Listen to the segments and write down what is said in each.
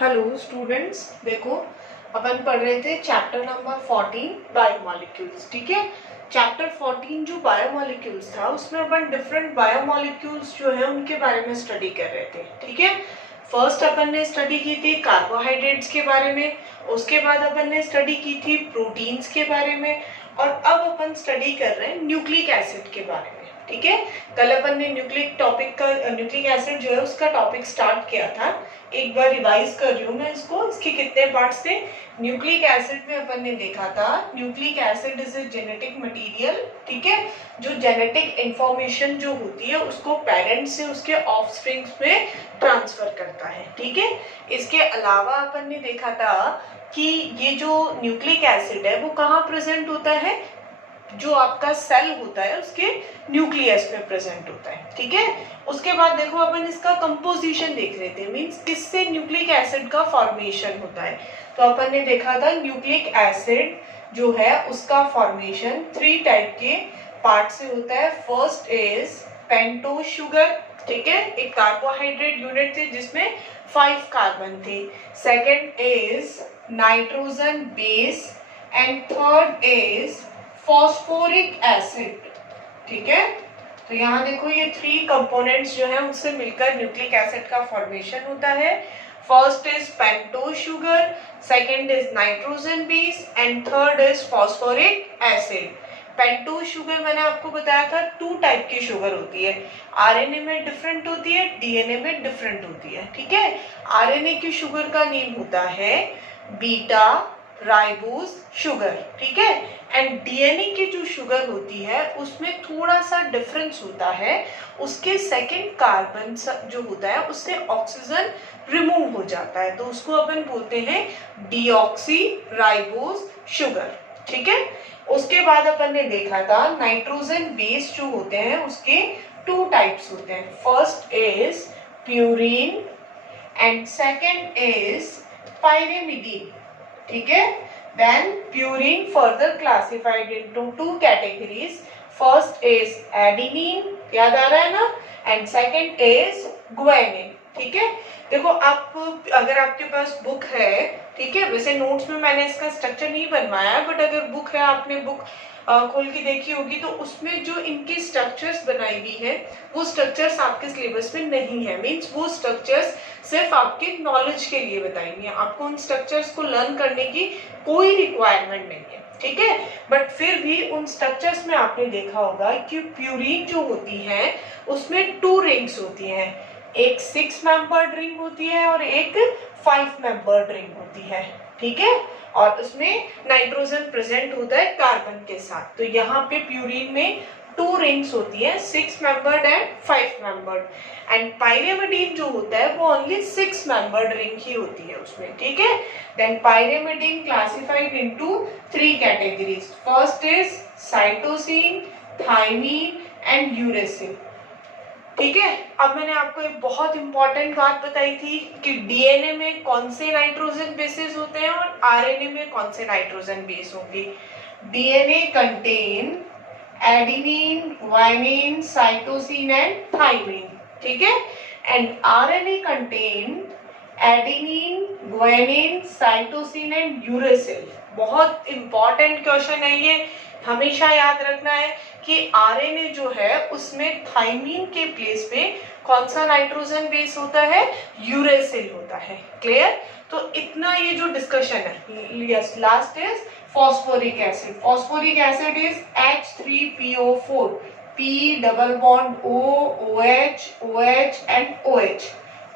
Hello students, देखो अपन पढ़ रहे थे चैप्टर नंबर 14 बायोमोलिक्यूल्स। ठीक है, चैप्टर 14 जो बायोमोलिक्यूल्स था उसमें अपन डिफरेंट बायोमोलिक्यूल्स जो है उनके बारे में स्टडी कर रहे थे। ठीक है, फर्स्ट अपन ने स्टडी की थी कार्बोहाइड्रेट्स के बारे में, उसके बाद अपन ने स्टडी की थी प्रोटीन्स के बारे में, और अब अपन स्टडी कर रहे हैं न्यूक्लिक एसिड के बारे में। ठीक है, कल अपन ने न्यूक्लिक एसिड जो है उसका टॉपिक स्टार्ट किया था। एक बार रिवाइज कर रही हूँ मैं इसको, इसके कितने पार्ट्स थे। न्यूक्लिक एसिड में अपन ने देखा था nucleic acid is a genetic material. ठीक है, जो जेनेटिक इंफॉर्मेशन जो होती है उसको पेरेंट्स से उसके ऑफस्प्रिंग्स में ट्रांसफर करता है। ठीक है, इसके अलावा अपन ने देखा था कि ये जो न्यूक्लिक एसिड है वो कहाँ प्रेजेंट होता है, जो आपका सेल होता है उसके न्यूक्लियस में प्रेजेंट होता है। ठीक है, उसके बाद देखो अपन इसका कंपोजिशन देख रहे थे, मींस किससे न्यूक्लिक एसिड का फॉर्मेशन होता है। तो अपन ने देखा था न्यूक्लिक एसिड जो है उसका फॉर्मेशन 3 टाइप के पार्ट से होता है। First is pentose sugar. ठीक है, एक कार्बोहाइड्रेट यूनिट थे जिसमें 5 कार्बन थे। Second is nitrogen base and third is phosphoric acid. ठीक है, तो यहाँ देखो ये 3 कंपोनेंट्स जो है उससे मिलकर न्यूक्लिक एसिड का फॉर्मेशन होता है। First is pentose sugar, second is nitrogen base and third is phosphoric acid. Pentose sugar मैंने आपको बताया था 2 टाइप की शुगर होती है, आरएनए में डिफरेंट होती है, डीएनए में डिफरेंट होती है। ठीक है, आरएनए की शुगर का नेम होता है बीटा राइबोज शुगर। ठीक है, एंड डीएनए की जो शुगर होती है उसमें थोड़ा सा डिफरेंस होता है, उसके सेकंड कार्बन जो होता है उससे ऑक्सीजन रिमूव हो जाता है, तो उसको अपन बोलते हैं डीऑक्सी राइबोज शुगर। ठीक है, उसके बाद अपन ने देखा था नाइट्रोजन बेस जो होते हैं उसके 2 टाइप्स होते हैं। First is purine and second is pyrimidine. ठीक है, then purine further classified into 2 categories. First is adenine, याद आ रहा है ना, and second is guanine. ठीक है, देखो आप अगर आपके पास बुक है, ठीक है, वैसे नोट्स में मैंने इसका स्ट्रक्चर नहीं बनवाया है, बट अगर बुक है, आपने बुक खोल के देखी होगी तो उसमें जो इनकी स्ट्रक्चर्स बनाई हुई है वो स्ट्रक्चर्स आपके सिलेबस में नहीं है। मींस वो स्ट्रक्चर्स सिर्फ आपके नॉलेज के लिए बताएंगे, आपको उन स्ट्रक्चर्स को लर्न करने की कोई रिक्वायरमेंट नहीं है। ठीक है, बट फिर भी उन स्ट्रक्चर्स में आपने देखा होगा कि प्यूरिन जो होती है उसमें 2 रिंग्स होती हैं, एक 6 मेंबर्ड रिंग होती है और एक 5 मेंबर्ड रिंग होती है। ठीक है, और उसमें नाइट्रोजन प्रेजेंट होता है कार्बन के साथ। तो यहाँ पे प्यूरिन में 2 रिंग्स होती है, 6 membered and 5 membered. And pyrimidine जो होता है वो ओनली 6 मेंबर्ड रिंग ही होती है उसमें। ठीक है, then pyrimidine classified into 3 categories. First is cytosine, thymine and uracil. ठीक है, अब मैंने आपको एक बहुत इंपॉर्टेंट बात बताई थी कि डीएनए में कौन से नाइट्रोजन बेसेस होते हैं और आरएनए में कौन से नाइट्रोजन बेस होंगे। DNA contain adenine, guanine, cytosine and thymine. ठीक है, and RNA contain adenine, guanine, cytosine and uracil. बहुत इंपॉर्टेंट क्वेश्चन है ये, हमेशा याद रखना है कि आरएनए जो है उसमें थाइमीन के प्लेस पे कौन सा नाइट्रोजन बेस होता है, यूरेसिल होता है। क्लियर, तो इतना ये जो डिस्कशन है। Yes, last is phosphoric acid. Phosphoric acid is H3PO4, P double bond O, OH, OH and OH।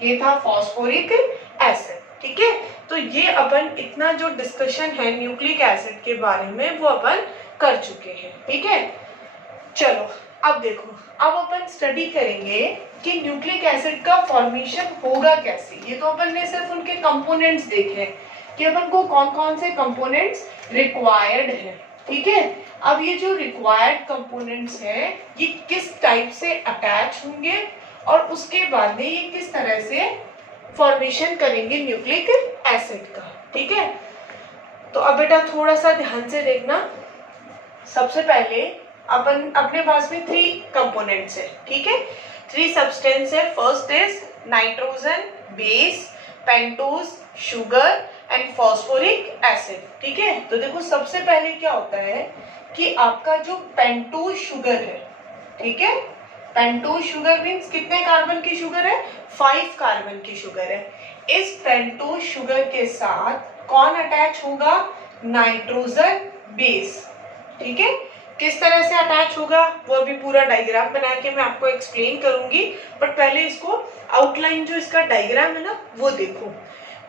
ये था फॉस्फोरिक एसिड। ठीक है, तो ये अपन इतना जो डिस्कशन है न्यूक्लिक एसिड के बारे में वो अपन कर चुके हैं। ठीक है, चलो अब देखो, अब अपन स्टडी करेंगे कि न्यूक्लिक एसिड का फॉर्मेशन होगा कैसे। ये तो अपन ने सिर्फ उनके कंपोनेंट्स देखे कि अपन को कौन कौन से कंपोनेंट्स रिक्वायर्ड है। ठीक है, अब ये जो रिक्वायर्ड कंपोनेंट्स हैं ये किस टाइप से अटैच होंगे और उसके बाद में ये किस तरह से फॉर्मेशन करेंगे न्यूक्लिक एसिड का। ठीक है, तो अब बेटा थोड़ा सा ध्यान से देखना। सबसे पहले अपन अपने पास में 3 कंपोनेंट्स है। ठीक है, 3 सब्सटेंस है। First is nitrogen base, pentose sugar and phosphoric acid. ठीक है, तो देखो सबसे पहले क्या होता है कि आपका जो पेंटोज शुगर है, ठीक है, पेंटोज शुगर मीन्स कितने कार्बन की शुगर है, 5 कार्बन की शुगर है। इस पेंटोज शुगर के साथ कौन अटैच होगा, नाइट्रोजन बेस। ठीक है, किस तरह से अटैच होगा वो अभी पूरा डायग्राम बना के मैं आपको एक्सप्लेन करूंगी, बट पहले इसको आउटलाइन जो इसका डायग्राम है ना वो देखो।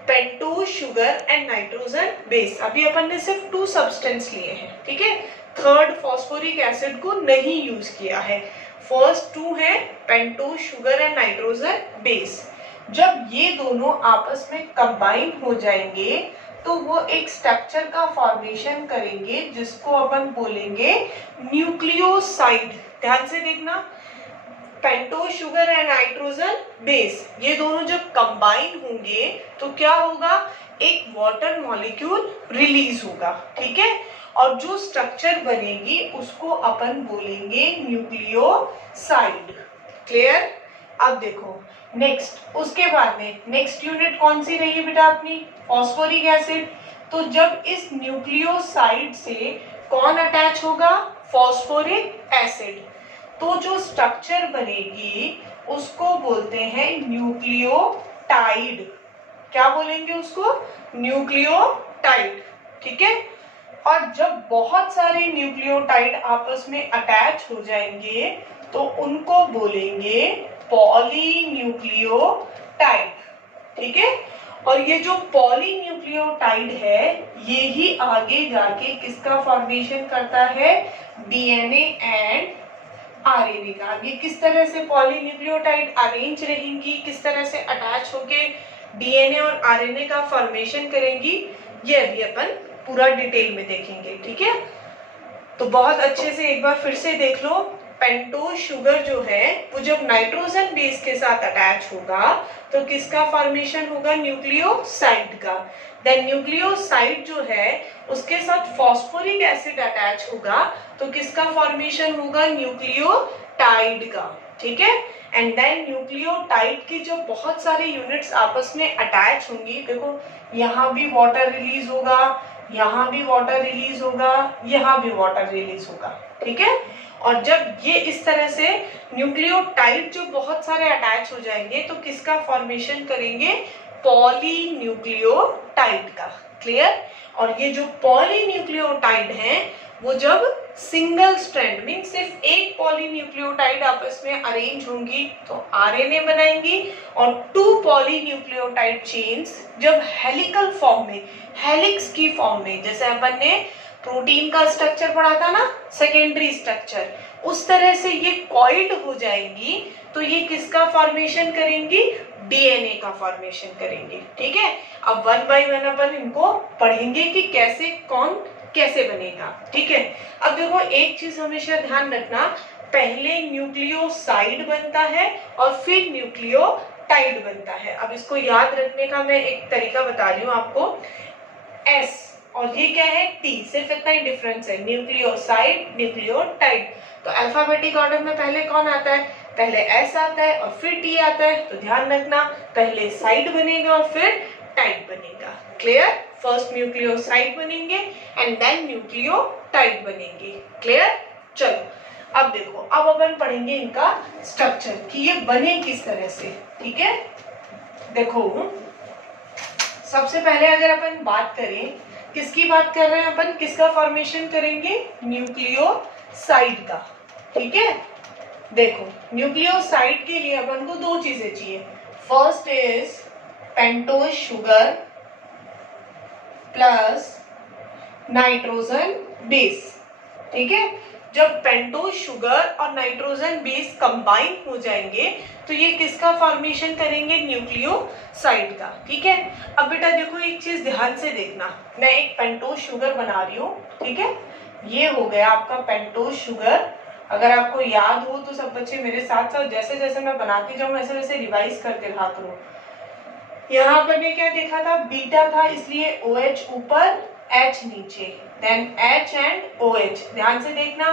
Pentose sugar and nitrogen base, अभी अपन ने सिर्फ 2 सब्सटेंस लिए हैं, ठीक है, थर्ड फॉस्फोरिक एसिड को नहीं यूज किया है। फर्स्ट 2 है pentose sugar and nitrogen base. जब ये दोनों आपस में कंबाइन हो जाएंगे तो वो एक स्ट्रक्चर का फॉर्मेशन करेंगे जिसको अपन बोलेंगे न्यूक्लियोसाइड। ध्यान से देखना, pentose sugar and nitrogen base ये दोनों जब कंबाइन होंगे तो क्या होगा, एक वाटर मॉलिक्यूल रिलीज होगा। ठीक है, और जो स्ट्रक्चर बनेगी उसको अपन बोलेंगे न्यूक्लियोसाइड। क्लियर। अब देखो नेक्स्ट, उसके बाद में नेक्स्ट यूनिट कौन सी रही बेटा अपनी, फॉस्फोरिक एसिड। तो जब इस न्यूक्लियोसाइड से कौन अटैच होगा, फॉस्फोरिक एसिड, तो जो स्ट्रक्चर बनेगी उसको बोलते हैं न्यूक्लियोटाइड। क्या बोलेंगे उसको, न्यूक्लियोटाइड। ठीक है, और जब बहुत सारे न्यूक्लियोटाइड आपस में अटैच हो जाएंगे तो उनको बोलेंगे पॉलीन्यूक्लियोटाइड। ठीक है, और ये जो पॉलीन्यूक्लियोटाइड है ये ही आगे जाके किसका फॉर्मेशन करता है, डीएनए एंड आरएनए का। ये किस तरह से पॉलीन्यूक्लियोटाइड अरेंज रहेंगी, किस तरह से अटैच होके डीएनए और आरएनए का फॉर्मेशन करेंगी, ये अभी अपन पूरा डिटेल में देखेंगे। ठीक है, तो बहुत अच्छे से एक बार फिर से देख लो। पेंटोज शुगर जो है वो जब नाइट्रोजन बेस के साथ अटैच होगा तो किसका फॉर्मेशन होगा, न्यूक्लियोसाइड का। देन न्यूक्लियोसाइड जो है उसके साथ फॉस्फोरिक एसिड अटैच होगा तो किसका फॉर्मेशन होगा, न्यूक्लियोटाइड का। ठीक है, एंड देन न्यूक्लियोटाइड की जो बहुत सारे यूनिट्स आपस में अटैच होंगी, देखो यहाँ भी वाटर रिलीज होगा, यहाँ भी वाटर रिलीज होगा, यहाँ भी वाटर रिलीज होगा। ठीक है, और जब ये इस तरह से न्यूक्लियोटाइड जो बहुत सारे अटैच हो जाएंगे तो किसका फॉर्मेशन करेंगे, पॉलीन्यूक्लियोटाइड का। क्लियर। और ये जो पॉलीन्यूक्लियोटाइड हैं वो जब सिंगल स्ट्रैंड मीन सिर्फ एक पॉलीन्यूक्लियोटाइड आपस में अरेंज होंगी तो आरएनए बनाएंगी, और 2 पॉलीन्यूक्लियोटाइड चेन्स जब हेलिकल फॉर्म में, हेलिक्स की फॉर्म में, जैसे अपन ने प्रोटीन का स्ट्रक्चर पढ़ा था ना, सेकेंडरी स्ट्रक्चर, उस तरह से ये कॉइल्ड हो जाएंगी तो ये किसका फॉर्मेशन करेंगी, डीएनए का फॉर्मेशन करेंगे। ठीक है, अब 1 बाय 1 अपन इनको पढ़ेंगे कि कैसे कौन कैसे बनेगा। ठीक है, अब देखो एक चीज हमेशा ध्यान रखना, पहले न्यूक्लियोसाइड बनता है और फिर न्यूक्लियोटाइड बनता है। अब इसको याद रखने का मैं एक तरीका बता रही हूँ आपको, एस और ये क्या है, टी, सिर्फ इतना ही डिफरेंस है, न्यूक्लियोसाइड न्यूक्लियोटाइड। तो अल्फाबेटिक ऑर्डर में पहले कौन आता है, पहले एस आता है और फिर टी आता है। तो ध्यान रखना, पहले साइड बनेगा और फिर टाइड बनेगा। क्लियर, फर्स्ट न्यूक्लियोसाइड बनेंगे एंड देन न्यूक्लियोटाइड बनेंगे। क्लियर। चलो अब देखो, अब अपन पढ़ेंगे इनका स्ट्रक्चर कि ये बने किस तरह से। ठीक है, देखो सबसे पहले अगर अपन बात करें, किसकी बात कर रहे हैं अपन, किसका फॉर्मेशन करेंगे, न्यूक्लियोसाइड का। ठीक है, देखो न्यूक्लियोसाइड के लिए अपन को 2 चीजें चाहिए। First is pentose sugar plus nitrogen base. ठीक है, जब पेंटोज शुगर और नाइट्रोजन बेस कंबाइन हो जाएंगे तो ये किसका फॉर्मेशन करेंगे, न्यूक्लियोसाइड का। ठीक है, अब बेटा देखो एक चीज ध्यान से देखना, मैं एक पेंटोज शुगर बना रही हूँ। ठीक है, ये हो गया आपका पेंटोज शुगर। अगर आपको याद हो तो सब बच्चे मेरे साथ साथ जैसे जैसे मैं बनाती जाऊँ वैसे वैसे रिवाइज करके रहा करो। यहाँ पर ने क्या देखा था, बीटा था इसलिए OH ऊपर H नीचे, देन H एंड OH। ध्यान से देखना,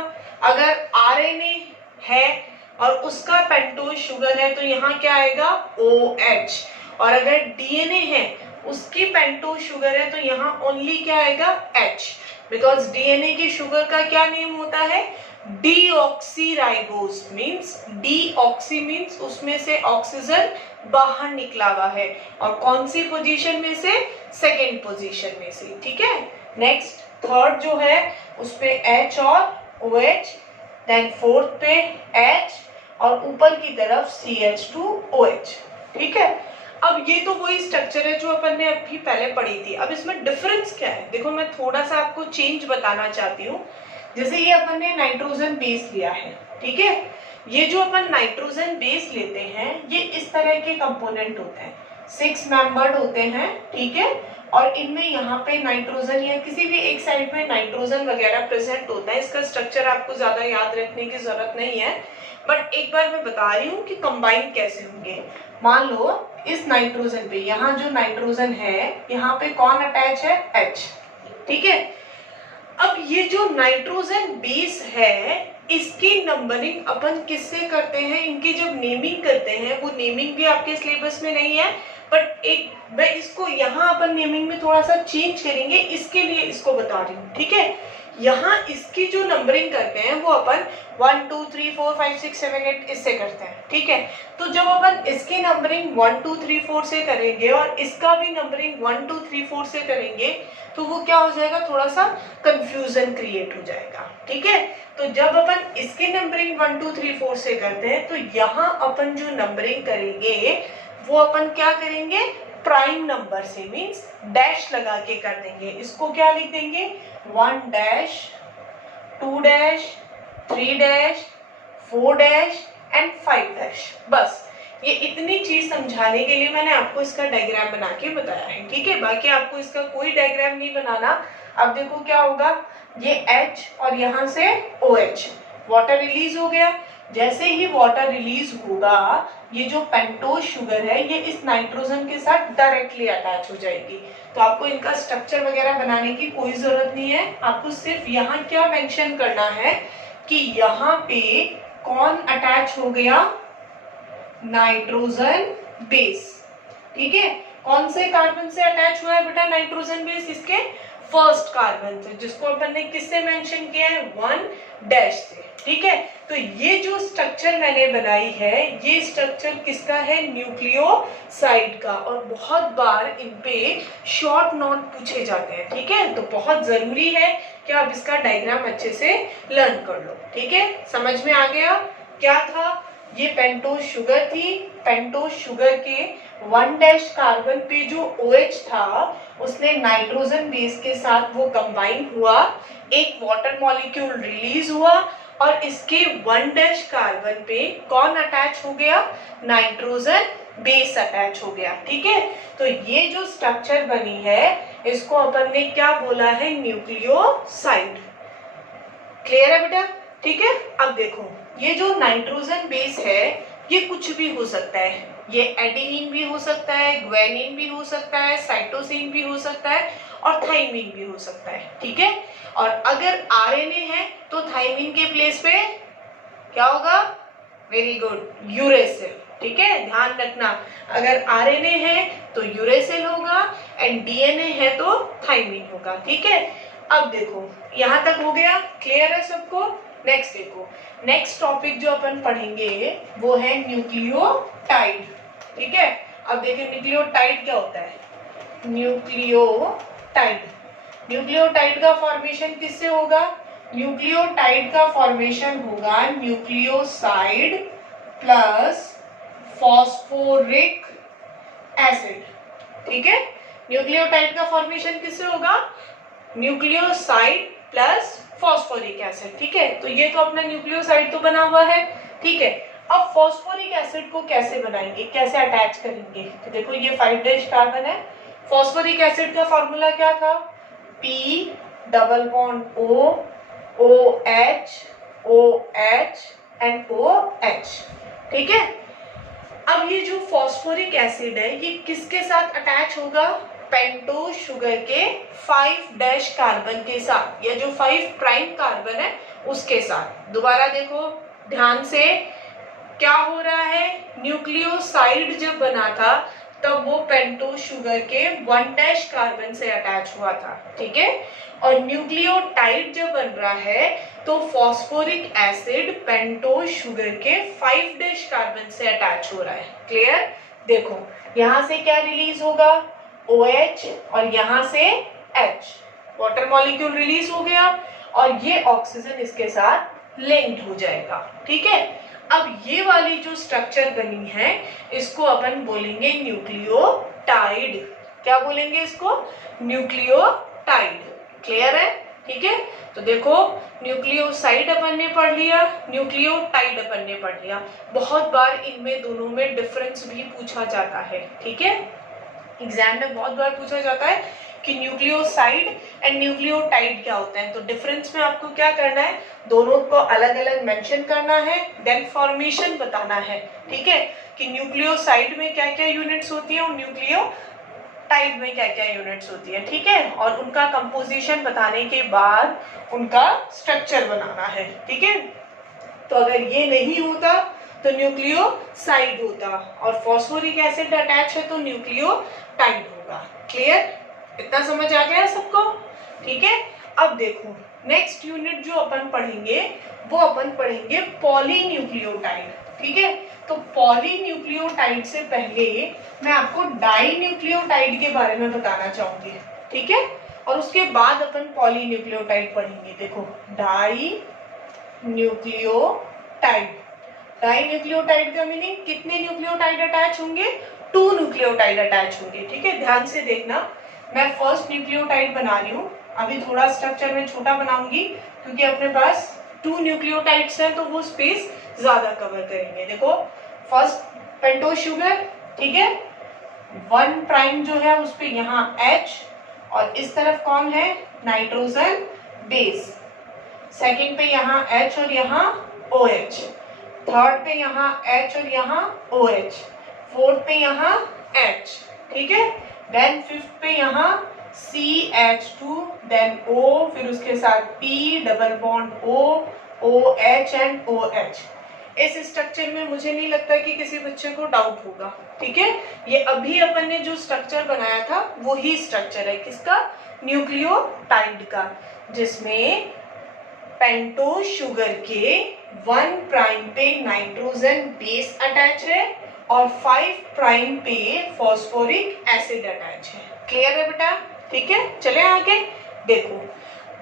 अगर RNA है और उसका पेंटोज शुगर है तो यहाँ क्या आएगा, OH, और अगर डीएनए है उसकी पेंटोज शुगर है तो यहाँ ओनली क्या आएगा H, बिकॉज डीएनए की शुगर का क्या नेम होता है डीऑक्सीराइबोज, मींस डीऑक्सी मींस उसमें से ऑक्सीजन बाहर निकला हुआ है और कौन सी पोजीशन में से, सेकेंड पोजीशन में से, ठीक है। नेक्स्ट थर्ड जो है उसपे H और OH, देन फोर्थ पे H और ऊपर की तरफ CH2OH, ठीक है। अब ये तो वही स्ट्रक्चर है जो अपन ने अभी पहले पढ़ी थी। अब इसमें डिफरेंस क्या है, देखो मैं थोड़ा सा आपको चेंज बताना चाहती हूँ। जैसे ये अपन ने नाइट्रोजन बेस लिया है, ठीक है, ये जो अपन नाइट्रोजन बेस लेते हैं ये इस तरह के कंपोनेंट होते हैं, 6 मेंबर्ड होते हैं, ठीक है, और इनमें यहाँ पे नाइट्रोजन या किसी भी एक साइड में नाइट्रोजन वगैरह प्रेजेंट होता है। इसका स्ट्रक्चर आपको ज्यादा याद रखने की जरूरत नहीं है, बट एक बार मैं बता रही हूँ कि कंबाइन कैसे होंगे। मान लो इस नाइट्रोजन पे, यहाँ जो नाइट्रोजन है यहाँ पे कौन अटैच है, H, ठीक है। अब ये जो नाइट्रोजन बेस है इसकी नंबरिंग अपन किससे करते हैं, इनकी जब नेमिंग करते हैं, वो नेमिंग भी आपके सिलेबस में नहीं है, बट एक मैं इसको यहाँ अपन नेमिंग में थोड़ा सा चेंज करेंगे, इसके लिए इसको बता रही हूँ, ठीक है। यहाँ इसकी जो नंबरिंग करते हैं वो अपन 1 2 3 4 5 6 7 8 इससे करते हैं, ठीक है। तो जब अपन इसकी नंबरिंग 1 2 3 4 से करेंगे और इसका भी नंबरिंग 1 2 3 4 से करेंगे तो वो क्या हो जाएगा, थोड़ा सा कंफ्यूजन क्रिएट हो जाएगा, ठीक है। तो जब अपन इसकी नंबरिंग 1 2 3 4 से करते हैं तो यहाँ अपन जो नंबरिंग करेंगे वो अपन क्या करेंगे, प्राइम नंबर से, मींस डैश लगा के कर देंगे। इसको क्या लिख देंगे, 1 dash 2 dash 3 dash 4 dash and 5 dash. बस ये इतनी चीज समझाने के लिए मैंने आपको इसका डायग्राम बना के बताया है, ठीक है। बाकी आपको इसका कोई डायग्राम नहीं बनाना। अब देखो क्या होगा, ये H और यहाँ से OH, वाटर रिलीज हो गया। जैसे ही वाटर रिलीज होगा ये जो पेंटोज शुगर है ये इस नाइट्रोजन के साथ डायरेक्टली अटैच हो जाएगी। तो आपको इनका स्ट्रक्चर वगैरह बनाने की कोई जरूरत नहीं है, आपको सिर्फ यहाँ क्या मेंशन करना है कि यहाँ पे कौन अटैच हो गया, नाइट्रोजन बेस, ठीक है। कौन से कार्बन से अटैच हुआ है बेटा नाइट्रोजन बेस, इसके फर्स्ट कार्बन से, जिसको अपन ने किससे मेंशन किया है, 1 डैश से, ठीक है। तो ये जो स्ट्रक्चर मैंने बनाई है ये स्ट्रक्चर किसका है, न्यूक्लियोसाइड का, और बहुत बार इन पे शॉर्ट नोट पूछे जाते हैं, ठीक है। तो बहुत जरूरी है कि आप इसका डायग्राम अच्छे से लर्न कर लो, ठीक है। समझ में आ गया क्या था, ये पेंटोज शुगर थी, पेंटोज शुगर के 1 डैश कार्बन पे जो OH था उसने नाइट्रोजन बेस के साथ वो कंबाइन हुआ, एक वाटर मॉलिक्यूल रिलीज हुआ और इसके 1 डैश कार्बन पे कौन अटैच हो गया, नाइट्रोजन बेस अटैच हो गया, ठीक है। तो ये जो स्ट्रक्चर बनी है इसको अपन ने क्या बोला है, न्यूक्लियोसाइड। क्लियर है बेटा, ठीक है। अब देखो ये जो नाइट्रोजन बेस है ये कुछ भी हो सकता है, ये एडेनिन भी हो सकता है, ग्वानिन भी हो सकता है, साइटोसिन भी हो सकता है और थाइमिन भी हो सकता है, ठीक है। और अगर आरएनए है तो थाइमिन के प्लेस पे क्या होगा, वेरी गुड, यूरेसिल, ठीक है। ध्यान रखना, अगर आरएनए है तो यूरेसिल होगा एंड डीएनए है तो थाइमिन होगा, ठीक है। अब देखो यहाँ तक हो गया, क्लियर है सबको। नेक्स्ट देखो, नेक्स्ट टॉपिक जो अपन पढ़ेंगे वो है न्यूक्लियोटाइड, ठीक है। अब देखिए न्यूक्लियोटाइड क्या होता है, न्यूक्लियोटाइड, न्यूक्लियोटाइड का फॉर्मेशन किससे होगा, न्यूक्लियोटाइड का फॉर्मेशन होगा न्यूक्लियोसाइड प्लस फॉस्फोरिक एसिड, ठीक है। न्यूक्लियोटाइड का फॉर्मेशन किससे होगा, न्यूक्लियोसाइड प्लस फॉस्फोरिक एसिड, ठीक है। तो ये तो अपना न्यूक्लियोसाइड तो बना हुआ है, ठीक है। अब फॉस्फोरिक एसिड को कैसे बनाएंगे, कैसे अटैच करेंगे, तो देखो ये 5 डैश कार्बन है, फॉस्फोरिक एसिड का फॉर्मूला क्या था, P double bond O, OH, OH and OH, ठीक है। अब ये जो फॉस्फोरिक एसिड है ये किसके साथ अटैच होगा, पेंटोज शुगर के 5 डैश कार्बन के साथ, या जो 5 प्राइम कार्बन है उसके साथ। दोबारा देखो ध्यान से, क्या हो रहा है, न्यूक्लियोसाइड जब बना था तब वो पेंटोज शुगर के 1' कार्बन से अटैच हुआ था, ठीक है। और न्यूक्लियोटाइड जब बन रहा है तो फॉस्फोरिक एसिड पेंटोज शुगर के 5' कार्बन से अटैच हो रहा है। क्लियर? देखो यहाँ से क्या रिलीज होगा, OH, और यहाँ से H, वाटर मॉलिक्यूल रिलीज हो गया और ये ऑक्सीजन इसके साथ लिंक्ड हो जाएगा, ठीक है। अब ये वाली जो स्ट्रक्चर बनी है इसको अपन बोलेंगे न्यूक्लियोटाइड। क्या बोलेंगे इसको? न्यूक्लियोटाइड। क्लियर है? ठीक है। तो देखो न्यूक्लियोसाइड अपन ने पढ़ लिया, न्यूक्लियोटाइड अपन ने पढ़ लिया। बहुत बार इनमें दोनों में डिफरेंस भी पूछा जाता है, ठीक है। एग्जाम में बहुत बार पूछा जाता है कि न्यूक्लियोसाइड एंड न्यूक्लियोटाइड क्या होता है। तो डिफरेंस में आपको क्या करना है, दोनों को अलग अलग मेंशन करना है, देन फॉर्मेशन बताना है, ठीक है, कि न्यूक्लियोसाइड में क्या क्या यूनिट्स होती है और न्यूक्लियोटाइड में क्या क्या यूनिट्स होती है, ठीक है। और उनका कंपोजिशन बताने के बाद उनका स्ट्रक्चर बनाना है, ठीक है। तो अगर ये नहीं होता तो न्यूक्लियोसाइड होता और फॉस्फोरिक एसिड अटैच है तो न्यूक्लियोटाइड होगा। क्लियर? इतना समझ आ गया सबको? ठीक है। अब देखो नेक्स्ट यूनिट जो अपन पढ़ेंगे वो अपन पढ़ेंगे पॉलीन्यूक्लियोटाइड, ठीक है। तो पॉलीन्यूक्लियोटाइड से पहले मैं आपको डाई न्यूक्लियोटाइड के बारे में बताना चाहूंगी, ठीक है, और उसके बाद अपन पॉलीन्यूक्लियोटाइड पढ़ेंगे। देखो डाई न्यूक्लियोटाइड, डाई न्यूक्लियोटाइड का मीनिंग कितने न्यूक्लियोटाइड अटैच होंगे, 2 न्यूक्लियोटाइड अटैच होंगे, ठीक है। ध्यान से देखना, मैं फर्स्ट न्यूक्लियोटाइड बना रही हूँ, अभी थोड़ा स्ट्रक्चर में छोटा बनाऊंगी क्योंकि अपने पास 2 न्यूक्लियोटाइड्स हैं तो वो स्पेस ज्यादा कवर करेंगे। देखो फर्स्ट पेंटोज शुगर, ठीक है, 1 प्राइम जो है उस पे यहाँ H और इस तरफ कौन है, नाइट्रोजन बेस। सेकंड पे यहाँ H और यहाँ OH, थर्ड पे यहाँ H और यहाँ OH, फोर्थ पे यहाँ H, ठीक है। देन फिफ्थ पे यहाँ CH2, देन O, फिर उसके साथ P, double bond O, OH and OH। इस स्ट्रक्चर में मुझे नहीं लगता कि किसी बच्चे को डाउट होगा, ठीक है। ये अभी अपन ने जो स्ट्रक्चर बनाया था वही स्ट्रक्चर है, किसका, न्यूक्लियोटाइड का, जिसमें पेंटोज शुगर के 1 प्राइम पे नाइट्रोजन बेस अटैच है और 5 प्राइम पे फॉस्फोरिक एसिड अटैच है। क्लियर है बेटा? ठीक है, चले आगे। देखो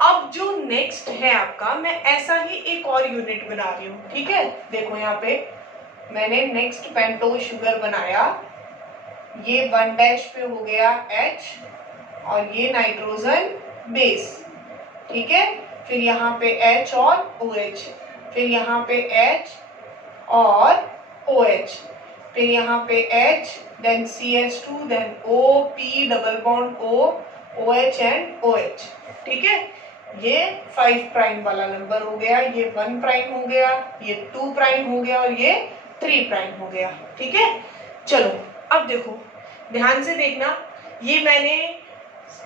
अब जो नेक्स्ट है आपका, मैं ऐसा ही एक और यूनिट बना रही हूँ, ठीक है। देखो यहाँ पे मैंने नेक्स्ट पेंटोज शुगर बनाया, ये 1' पे हो गया H और ये नाइट्रोजन बेस, ठीक है। फिर यहाँ पे H और OH, फिर यहाँ पे H और OH, फिर यहाँ पे H, then CH2, then O, P, double bond O, OH and OH, ठीक है। ये 5 प्राइम वाला नंबर हो गया, ये 1 प्राइम हो गया, ये 2 प्राइम हो गया और ये 3 प्राइम हो गया, ठीक है। चलो अब देखो ध्यान से देखना, ये मैंने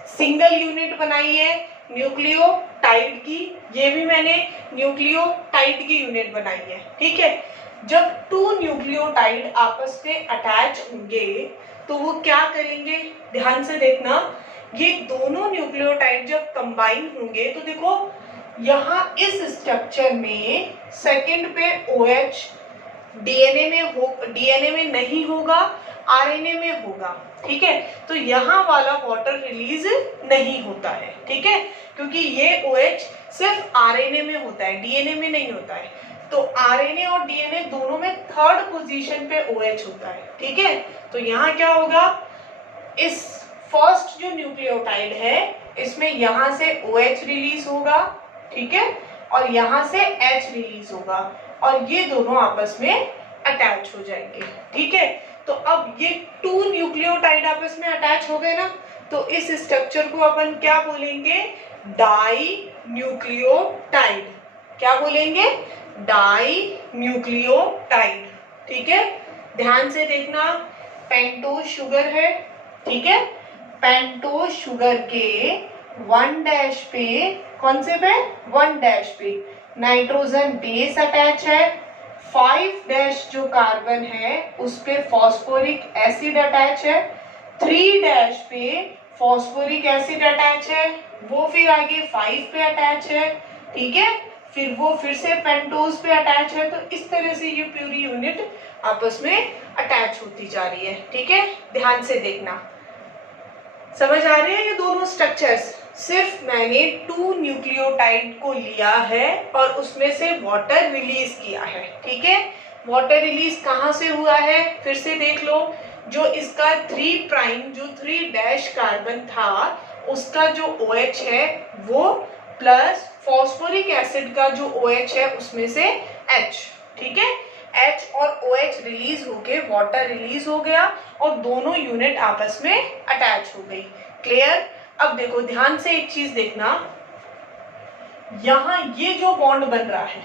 सिंगल यूनिट बनाई है न्यूक्लियोटाइड की, ये भी मैंने न्यूक्लियोटाइड की यूनिट बनाई है, ठीक है। जब 2 न्यूक्लियोटाइड आपस में अटैच होंगे तो वो क्या करेंगे, ध्यान से देखना, ये दोनों न्यूक्लियोटाइड जब कंबाइन होंगे तो देखो यहाँ इस स्ट्रक्चर में सेकंड पे OH डीएनए में नहीं होगा, आरएनए में होगा, ठीक है। तो यहाँ वाला वाटर रिलीज नहीं होता है, ठीक है, क्योंकि ये OH सिर्फ आरएनए में होता है, डीएनए में नहीं होता है। तो आरएनए और डीएनए दोनों में थर्ड पोजीशन पे OH होता है, ठीक है। तो यहाँ क्या होगा, इस फर्स्ट जो न्यूक्लियोटाइड है इसमें यहाँ से OH रिलीज होगा, ठीक है, और यहाँ से H रिलीज होगा और ये दोनों आपस में अटैच हो जाएंगे, ठीक है। तो अब ये 2 न्यूक्लियोटाइड आपस में अटैच हो गए ना, तो इस स्ट्रक्चर को अपन क्या बोलेंगे, डाई न्यूक्लियोटाइड। क्या बोलेंगे, डाई न्यूक्लियोटाइड, ठीक है। ध्यान से देखना, पेंटोज शुगर है, ठीक है, पेंटोज शुगर के 1' पे, कौन से पे, 1' पे नाइट्रोजन बेस अटैच है, 5 डैश जो कार्बन है उस पे फॉस्फोरिक एसिड अटैच है, 3 डैश पे फॉस्फोरिक एसिड अटैच है, वो फिर आगे 5 पे अटैच है, ठीक है, फिर वो फिर से पेंटोज पे अटैच है। तो इस तरह से ये पूरी यूनिट आपस में अटैच होती जा रही है, ठीक है। ध्यान से देखना, समझ आ रही है ये दोनों स्ट्रक्चर्स। सिर्फ मैंने 2 न्यूक्लियोटाइड को लिया है और उसमें से वाटर रिलीज किया है, ठीक है। वाटर रिलीज कहाँ से हुआ है फिर से देख लो। जो इसका 3 प्राइम जो 3 डैश कार्बन था उसका जो OH है वो प्लस फॉस्फोरिक एसिड का जो OH है उसमें से H, ठीक है। H और OH रिलीज होके वाटर रिलीज हो गया और दोनों यूनिट आपस में अटैच हो गई। क्लियर। अब देखो ध्यान से एक चीज देखना, यहाँ ये जो बॉन्ड बन रहा है,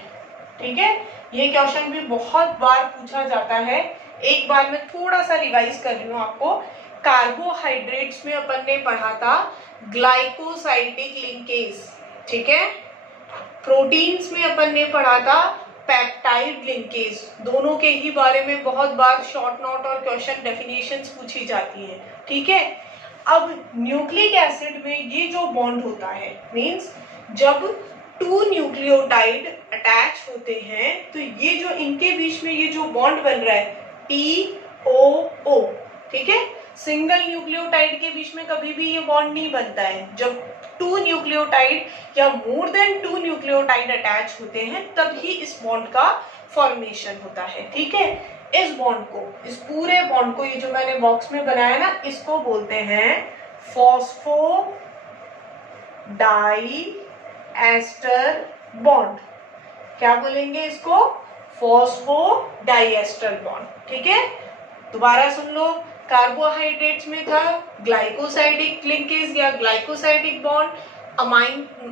ठीक है, ये क्वेश्चन भी बहुत बार पूछा जाता है। एक बार मैं थोड़ा सा रिवाइज कर रही हूँ आपको। कार्बोहाइड्रेट्स में अपन ने पढ़ा था ग्लाइकोसाइडिक लिंकेज, ठीक है। प्रोटीन्स में अपन ने पढ़ा था पेप्टाइड लिंकेज। दोनों के ही बारे में बहुत बार शॉर्ट नोट और क्वेश्चन डेफिनेशंस पूछी जाती है, ठीक है। अब न्यूक्लिक एसिड में ये जो बॉन्ड होता है मींस जब 2 न्यूक्लियोटाइड अटैच होते हैं तो ये जो इनके बीच में ये जो बॉन्ड बन रहा है POO, ठीक है। सिंगल न्यूक्लियोटाइड के बीच में कभी भी ये बॉन्ड नहीं बनता है। जब 2 न्यूक्लियोटाइड या मोर देन 2 न्यूक्लियोटाइड अटैच होते हैं तब ही इस बॉन्ड का फॉर्मेशन होता है, ठीक है। इस बॉन्ड को, इस पूरे बॉन्ड को, ये जो मैंने बॉक्स में बनाया ना, इसको बोलते हैं फॉस्फो डाई एस्टर बॉन्ड। क्या बोलेंगे इसको? फॉस्फो डाई एस्टर बॉन्ड, ठीक है। दोबारा सुन लो, कार्बोहाइड्रेट्स में था ग्लाइकोसाइडिक लिंकेज या ग्लाइकोसाइडिक बॉन्ड,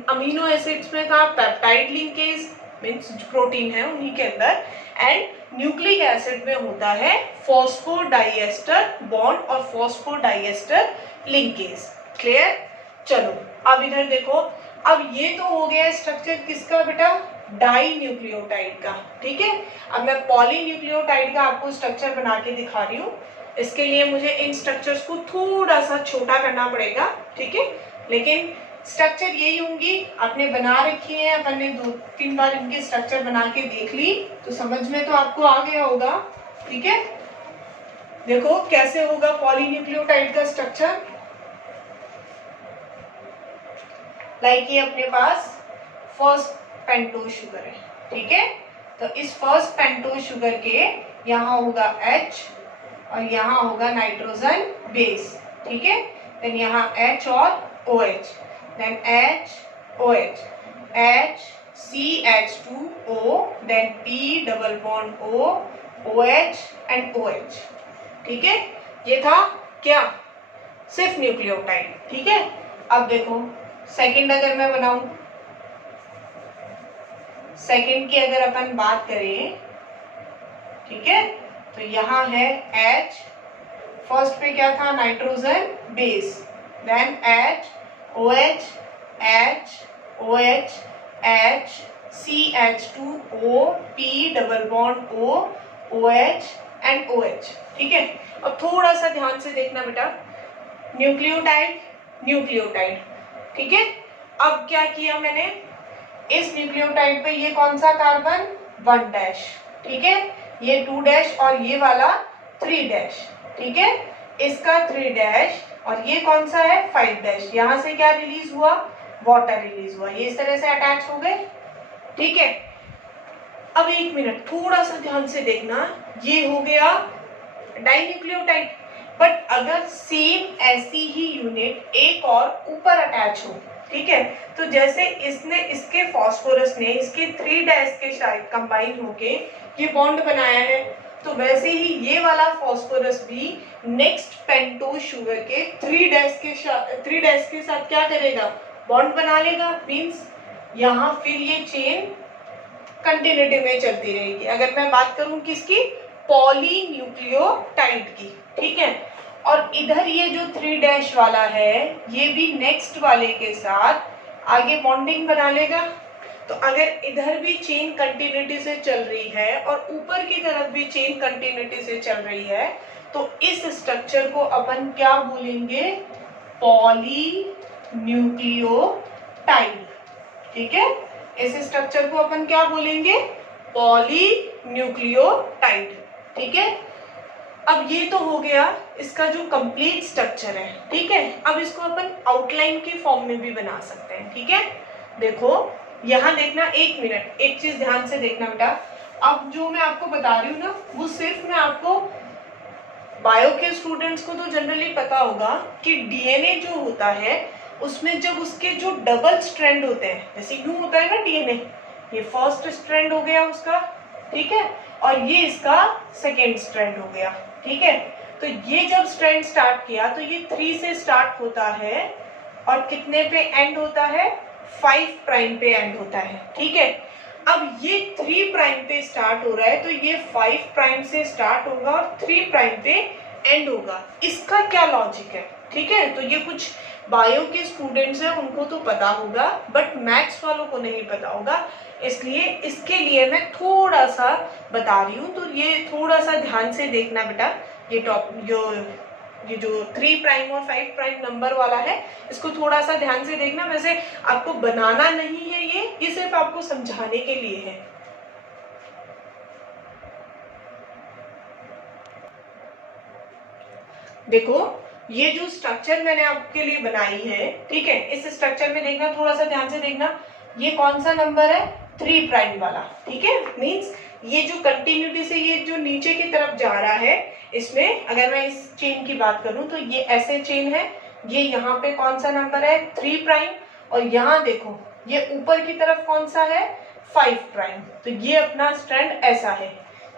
अमीनो एसिड्स में था पेप्टाइड लिंकेज मींस प्रोटीन है उन्हीं के अंदर, एंड न्यूक्लिक एसिड में होता है फॉस्फोडाइएस्टर बॉन्ड और फॉस्फोडाइएस्टर लिंकेज। क्लियर। चलो अब इधर देखो, अब ये तो हो गया स्ट्रक्चर किसका बेटा? डाई न्यूक्लियोटाइड का, ठीक है। अब मैं पॉली न्यूक्लियोटाइड का आपको स्ट्रक्चर बना के दिखा रही हूँ। इसके लिए मुझे इन स्ट्रक्चर्स को थोड़ा सा छोटा करना पड़ेगा, ठीक है, लेकिन स्ट्रक्चर यही होंगी। आपने बना रखी है, अपन ने 2-3 बार इनके स्ट्रक्चर बना के देख ली तो समझ में तो आपको आ गया होगा, ठीक है। देखो कैसे होगा पॉलीन्यूक्लियोटाइड का स्ट्रक्चर। लाइक ये अपने पास फर्स्ट पेंटोज शुगर है, ठीक है। तो इस फर्स्ट पेंटोज शुगर के यहाँ होगा H और यहाँ होगा नाइट्रोजन बेस, ठीक है। देन यहाँ H और OH, then H, OH, H, CH2O, then P double bond O, OH and OH, ठीक है। ये था क्या? सिर्फ न्यूक्लियोटाइड, ठीक है। अब देखो सेकंड अगर मैं बनाऊं, सेकंड की अगर अपन बात करें, ठीक है, तो यहाँ है H, फर्स्ट पे क्या था? Nitrogen base, then H, OH, H, OH, H, CH2O, P double bond O, OH and OH, ठीक है। अब थोड़ा सा ध्यान से देखना बेटा, न्यूक्लियोटाइड न्यूक्लियोटाइड, ठीक है। अब क्या किया मैंने, इस न्यूक्लियोटाइड पे ये कौन सा कार्बन? 1 डैश, ठीक है, ये 2 डैश और ये वाला 3 डैश, ठीक है। इसका 3 डैश और ये कौन सा है? 5 डैश। यहाँ से क्या रिलीज हुआ? वाटर रिलीज हुआ। ये इस तरह से अटैच हो गए, ठीक है। अब एक मिनट थोड़ा सा ध्यान से देखना, ये हो गया डाइन्यूक्लियोटाइड। बट अगर सेम ऐसी ही यूनिट एक और ऊपर अटैच हो, ठीक है, तो जैसे इसने इसके फास्फोरस ने इसके 3 डैश के साथ कंबाइन होके ये बॉन्ड बनाया है, तो वैसे ही ये वाला फास्फोरस भी नेक्स्ट पेंटोज शुगर के 3 डैश के साथ क्या करेगा? बॉन्ड बना लेगा। मींस यहाँ फिर ये चेन कंटिन्यूटी में चलती रहेगी। अगर मैं बात करूं किसकी? पॉलीन्यूक्लियोटाइड की, ठीक है। और इधर ये जो 3 डैश वाला है ये भी नेक्स्ट वाले के साथ आगे बॉन्डिंग बना लेगा। तो अगर इधर भी चेन कंटिन्यूटी से चल रही है और ऊपर की तरफ भी चेन कंटिन्यूटी से चल रही है, तो इस स्ट्रक्चर को अपन क्या बोलेंगे? पॉलीन्यूक्लियोटाइड। ठीक है, इस स्ट्रक्चर को अपन क्या बोलेंगे? पॉलीन्यूक्लियोटाइड। ठीक है, अब ये तो हो गया इसका जो कंप्लीट स्ट्रक्चर है। ठीक है, अब इसको अपन आउटलाइन की फॉर्म में भी बना सकते हैं। ठीक है, देखो यहाँ देखना, एक मिनट, एक चीज ध्यान से देखना बेटा। अब जो मैं आपको बता रही हूँ ना, वो सिर्फ मैं आपको, बायो के स्टूडेंट्स को तो जनरली पता होगा कि डीएनए जो होता है उसमें जब उसके जो डबल स्ट्रैंड होते हैं, जैसे यूं होता है ना डीएनए, ये फर्स्ट स्ट्रैंड हो गया उसका, ठीक है, और ये इसका सेकेंड स्ट्रैंड हो गया। ठीक है, तो ये जब स्ट्रैंड स्टार्ट किया तो ये 3 से स्टार्ट होता है और कितने पे एंड होता है? 5 प्राइम पे एंड होता है। ठीक है, अब ये 3 प्राइम पे स्टार्ट हो रहा है तो ये 5 प्राइम से स्टार्ट होगा और 3 प्राइम पे एंड होगा। इसका क्या लॉजिक है? ठीक है, तो ये कुछ बायो के स्टूडेंट्स हैं उनको तो पता होगा, बट मैथ्स वालों को नहीं पता होगा, इसलिए इसके लिए मैं थोड़ा सा बता रही हूँ। तो ये थोड़ा सा ध्यान से देखना बेटा, ये जो 3 प्राइम और 5 प्राइम नंबर वाला है, इसको थोड़ा सा ध्यान से देखना। वैसे आपको बनाना नहीं है, ये सिर्फ आपको समझाने के लिए है। देखो ये जो स्ट्रक्चर मैंने आपके लिए बनाई है, ठीक है, इस स्ट्रक्चर में देखना, थोड़ा सा ध्यान से देखना, ये कौन सा नंबर है? 3 प्राइम वाला। ठीक है, मींस ये जो कंटिन्यूटी से ये जो नीचे की तरफ जा रहा है, इसमें अगर मैं इस चेन की बात करूं तो ये ऐसे चेन है, ये यहाँ पे कौन सा नंबर है? 3 प्राइम, और यहाँ देखो ये ऊपर की तरफ कौन सा है? 5 प्राइम। तो ये अपना स्ट्रैंड ऐसा है,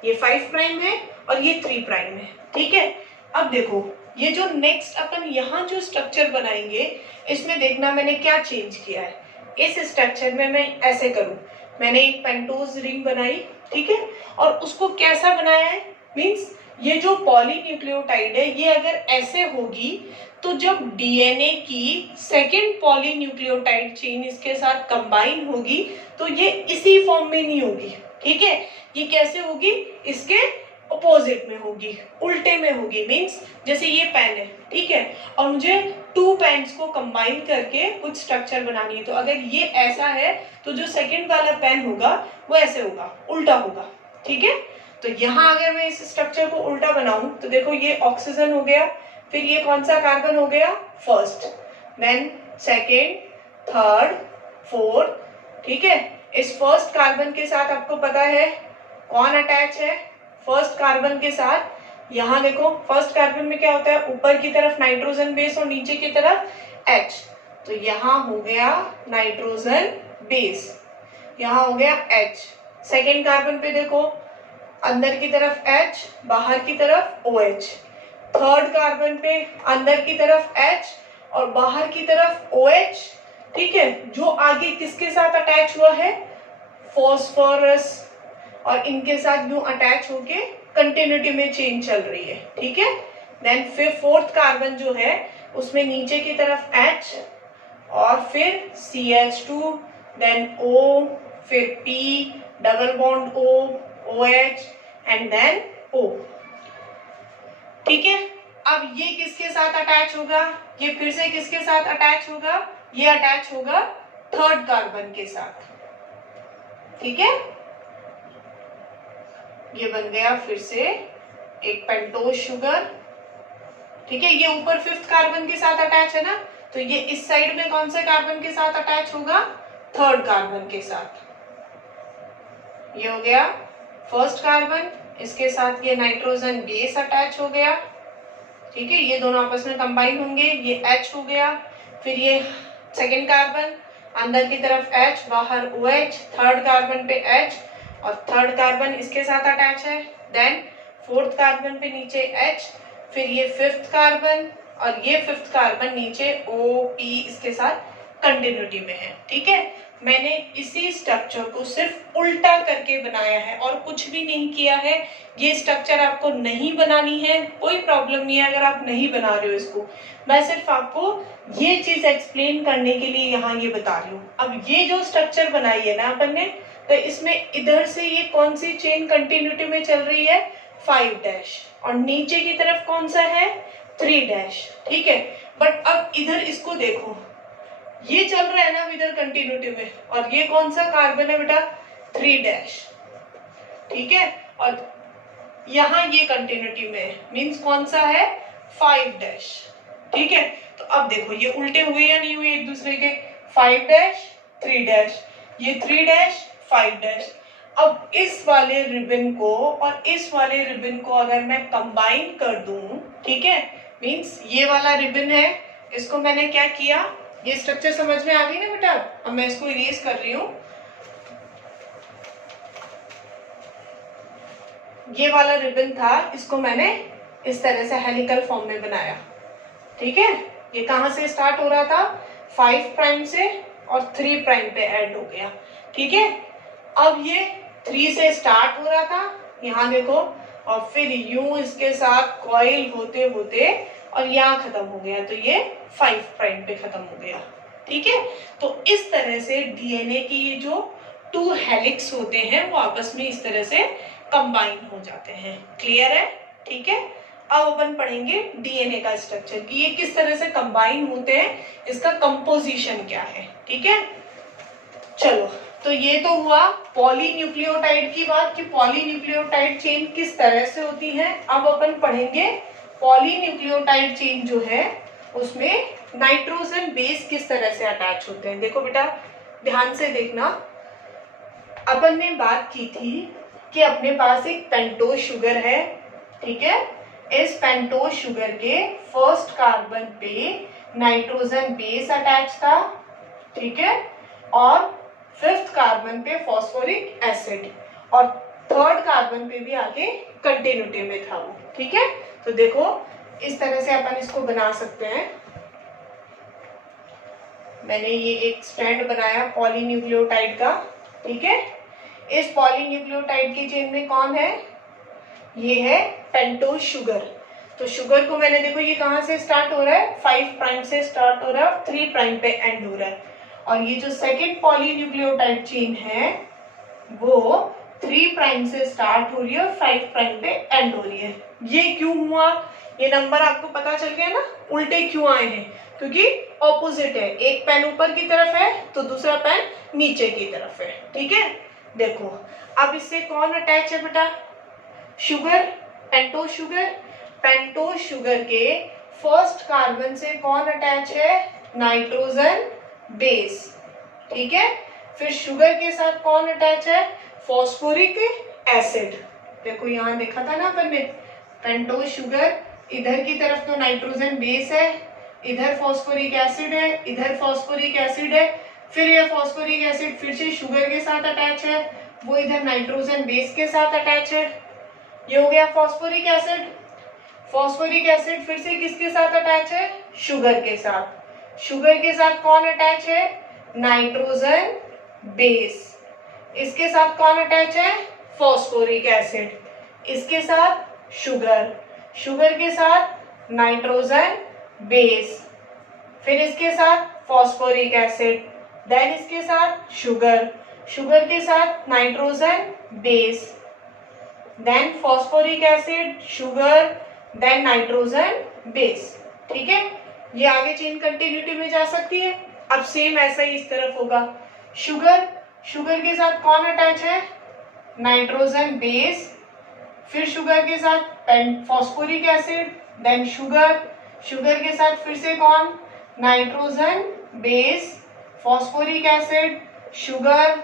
ये 5 प्राइम है और ये 3 प्राइम है। ठीक है, अब देखो ये जो नेक्स्ट अपन यहाँ जो स्ट्रक्चर बनाएंगे, इसमें देखना मैंने क्या चेंज किया है। इस स्ट्रक्चर में मैं ऐसे करूं, मैंने एक पेंटोज रिंग बनाई, ठीक है, और उसको कैसा बनाया है? मींस ये जो पॉलीन्यूक्लियोटाइड है, ये अगर ऐसे होगी तो जब डीएनए की सेकेंड पॉलीन्यूक्लियोटाइड चेन इसके साथ कंबाइन होगी तो ये इसी फॉर्म में नहीं होगी। ठीक है, ये कैसे होगी? इसके अपोजिट में होगी, उल्टे में होगी। मींस जैसे ये पेन है, ठीक है, और मुझे 2 पेन्स को कंबाइन करके कुछ स्ट्रक्चर बनानी है, तो अगर ये ऐसा है तो जो सेकंड वाला पेन होगा वो ऐसे होगा, उल्टा होगा। ठीक है, तो यहाँ अगर मैं इस स्ट्रक्चर को उल्टा बनाऊं तो देखो ये ऑक्सीजन हो गया, फिर ये कौन सा कार्बन हो गया? First, then second, third, fourth. ठीक है, इस फर्स्ट कार्बन के साथ आपको पता है कौन अटैच है? फर्स्ट कार्बन के साथ यहाँ देखो, फर्स्ट कार्बन में क्या होता है? ऊपर की तरफ नाइट्रोजन बेस और नीचे की तरफ H, तो यहाँ हो गया नाइट्रोजन बेस, यहाँ हो गया H। सेकेंड कार्बन पे देखो, अंदर की तरफ H, बाहर की तरफ OH। थर्ड कार्बन पे अंदर की तरफ H और बाहर की तरफ OH। ठीक है, जो आगे किसके साथ अटैच हुआ है? फॉस्फोरस, और इनके साथ यूं अटैच होके कंटिन्यूटी में चेन चल रही है। ठीक है, देन फिर फोर्थ कार्बन जो है उसमें नीचे की तरफ H और फिर CH2, देन O, फिर P, double bond O, OH and then O। ठीक है, अब ये किसके साथ अटैच होगा? ये फिर से किसके साथ अटैच होगा? ये अटैच होगा थर्ड कार्बन के साथ। ठीक है, ये बन गया फिर से एक पेंटोज शुगर। ठीक है, ये ऊपर फिफ्थ कार्बन के साथ अटैच है ना, तो ये इस साइड में कौन से कार्बन के साथ अटैच होगा? थर्ड कार्बन के साथ। ये हो गया फर्स्ट कार्बन, इसके साथ ये नाइट्रोजन बेस अटैच हो गया। ठीक है, ये दोनों आपस में कंबाइन होंगे, ये H हो गया। फिर ये सेकेंड कार्बन, अंदर की तरफ H, बाहर OH, थर्ड कार्बन पे H और थर्ड कार्बन इसके साथ अटैच है। देन फोर्थ कार्बन पे नीचे H, फिर ये फिफ्थ कार्बन और ये फिफ्थ कार्बन नीचे OP इसके साथ कंटिन्यूटी में है। ठीक है, मैंने इसी स्ट्रक्चर को सिर्फ उल्टा करके बनाया है और कुछ भी नहीं किया है। ये स्ट्रक्चर आपको नहीं बनानी है, कोई प्रॉब्लम नहीं है अगर आप नहीं बना रहे हो इसको। मैं सिर्फ आपको ये चीज एक्सप्लेन करने के लिए यहाँ ये बता रही हूँ। अब ये जो स्ट्रक्चर बनाई है ना अपन ने, तो इसमें इधर से ये कौन सी चेन कंटिन्यूटी में चल रही है, 5 डैश, और नीचे की तरफ कौन सा है, 3 डैश। ठीक है, बट अब इधर इसको देखो, ये चल रहा है ना इधर कंटिन्यूटी में, और ये कौन सा कार्बन है बेटा, 3 डैश। ठीक है, और यहाँ ये कंटिन्यूटी में मींस कौन सा है, 5 डैश। ठीक है, तो अब देखो ये उल्टे हुए या नहीं हुए एक दूसरे के, 5 डैश 3 डैश, ये 3 डैश 5 डैश। अब इस वाले रिबन को और इस वाले रिबन को अगर मैं कंबाइन कर दूं, ठीक है, मींस ये वाला रिबन है, इसको मैंने क्या किया, ये स्ट्रक्चर समझ में आ गई ना बेटा। अब मैं इसको इरेज कर रही हूं। ये वाला रिबन था, इसको मैंने इस तरह से हेलिकल फॉर्म में बनाया। ठीक है, ये कहां से स्टार्ट हो रहा था, 5 प्राइम से, और 3 प्राइम पे ऐड हो गया। ठीक है, अब ये 3 से स्टार्ट हो रहा था, यहाँ देखो, और फिर यूं इसके साथ कॉइल होते होते और यहाँ खत्म हो गया, तो ये 5 प्राइम पे खत्म हो गया। ठीक है, तो इस तरह से डीएनए की ये जो 2 हेलिक्स होते हैं वो आपस में इस तरह से कंबाइन हो जाते हैं। क्लियर है? ठीक है, अब अपन पढ़ेंगे डीएनए का स्ट्रक्चर कि ये किस तरह से कंबाइन होते हैं, इसका कंपोजिशन क्या है। ठीक है, चलो, तो ये तो हुआ पॉलीन्यूक्लियोटाइड की बात कि पॉलीन्यूक्लियोटाइड चेन किस तरह से होती है। अब अपन पढ़ेंगे पॉलीन्यूक्लियोटाइड चेन जो है उसमें नाइट्रोजन बेस किस तरह से अटैच होते हैं। देखो बेटा, ध्यान से देखना, अपन ने बात की थी कि अपने पास एक पेंटोज शुगर है। ठीक है, इस पेंटोज शुगर के फर्स्ट कार्बन पे नाइट्रोजन बेस अटैच था। ठीक है, और 5th कार्बन पे फॉस्फोरिक एसिड, और 3rd कार्बन पे भी आगे कंटिन्यूटी में था वो। ठीक है, तो देखो इस तरह से अपन इसको बना सकते हैं। मैंने ये एक स्ट्रैंड बनाया पॉलीन्यूक्लियोटाइड का। ठीक है, इस पॉलीन्यूक्लियोटाइड की चेन में कौन है, ये है पेंटोज शुगर। तो शुगर को मैंने, देखो ये कहां से स्टार्ट हो रहा है, 5 प्राइम से स्टार्ट हो रहा है और 3 प्राइम पे एंड हो रहा है। और ये जो सेकेंड पॉलीन्यूक्लियोटाइड चेन है वो 3 प्राइम से स्टार्ट हो रही है और 5 प्राइम पे एंड हो रही है। ये क्यों हुआ, ये नंबर आपको पता चल गया ना, उल्टे क्यों आए हैं, क्योंकि ऑपोजिट है, एक पेन ऊपर की तरफ है तो दूसरा पेन नीचे की तरफ है। ठीक है, देखो अब इससे कौन अटैच है बेटा, sugar, pentose sugar. Pentose sugar के फर्स्ट कार्बन से कौन अटैच है, नाइट्रोजन बेस। ठीक है, फिर शुगर के साथ कौन अटैच है, फॉस्फोरिक एसिड। देखो यहाँ देखा था ना अपन ने, पेंटोज शुगर, इधर की तरफ तो नाइट्रोजन बेस है, इधर फॉस्फोरिक एसिड है, इधर फॉस्फोरिक एसिड है, फिर ये फॉस्फोरिक एसिड फिर से शुगर के साथ अटैच है, वो इधर नाइट्रोजन बेस के साथ अटैच है। ये हो गया फॉस्फोरिक एसिड। फॉस्फोरिक एसिड फिर से किसके साथ अटैच है, शुगर के साथ। शुगर के साथ कौन अटैच है, नाइट्रोजन बेस। इसके साथ कौन अटैच है, फॉस्फोरिक एसिड। इसके साथ शुगर, शुगर के साथ नाइट्रोजन बेस, फिर इसके साथ फॉस्फोरिक एसिड, देन इसके साथ शुगर, शुगर के साथ nitrogen base, then phosphoric acid, sugar, then nitrogen base. ठीक है, ये आगे चेन कंटिन्यूटी में जा सकती है। अब सेम ऐसा ही इस तरफ होगा, शुगर, शुगर के साथ कौन अटैच है, नाइट्रोजन बेस, फिर शुगर के साथ phosphoric acid, then sugar, sugar के साथ फिर से कौन, nitrogen base, phosphoric acid, sugar,